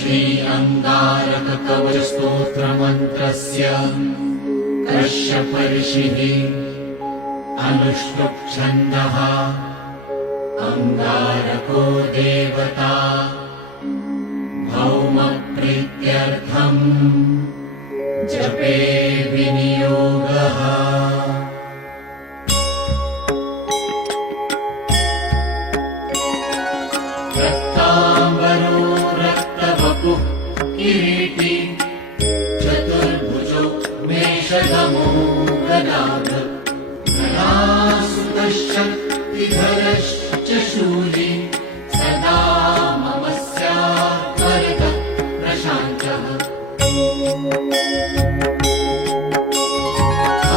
श्री अंगारककवचस्तोत्रमन्त्रस्य कश्यप ऋषिः अनुष्टुप् छन्दः अंगारको देवता भौमप्रीत्यर्थम् जपे विनियोगः। रक्ताम्बरो रक्तवपुः किरीटी चतुर्भुजो मेषधमो गदाधर गणासुतशक्तिधरश्च शूली सदा मम स्यात् वरदः प्रशान्तः।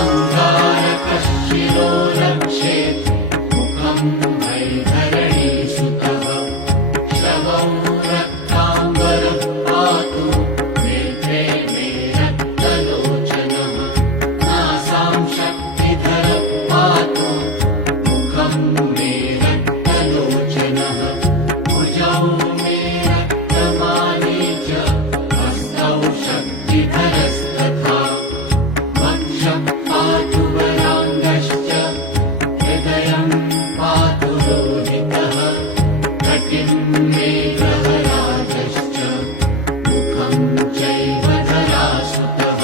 अंगारकश्चिरो रक्षेत् मुखं वैधरणीसुतः श्रवौ रक्ताम्बरः पातु नेत्रे मे रक्तलोचनः। नासां शक्तिधरः पातु मुखं मे रक्तलोचनः। भुजौ मे रक्तमाली च हस्तौ शक्तिधरस्तथा। वक्षः पातु वराङ्गश्च हृदयं पातु लोहितः। कटिं मे ग्रहराजश्च मुखं चैव धरासुतः।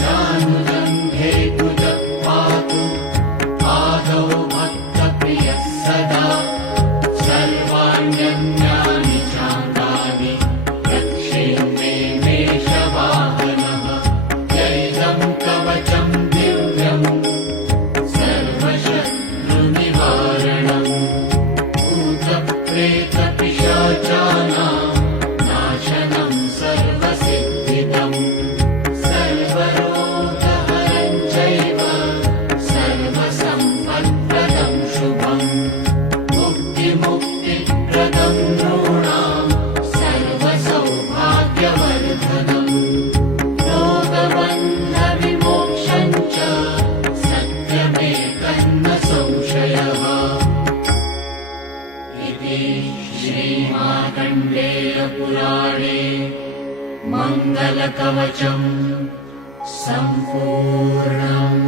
जानुजङ्घे कुजः पातु पादौ भक्तप्रियः सदा। सर्वाण्यन्यानि चाङ्गानि रक्षे मे मेषवाहनः। जैदं कवचं दिव्यं सर्वशत्रुनिवारणम्। भूतप्रेतपिशाचानां नाशनं सर्वसिद्धिदम्। सर्वरोगहरं चैव सर्वसम्पत्प्रदं शुभम्। मुक्तिप्रदं नॄणां सर्वसौभाग्यवर्धनम्। रोगबन्धविमोक्षं च सत्यमेकन्न संशयः। इति श्रीमार्कण्डेयपुराणे मङ्गलकवचम् सम्पूर्णम्।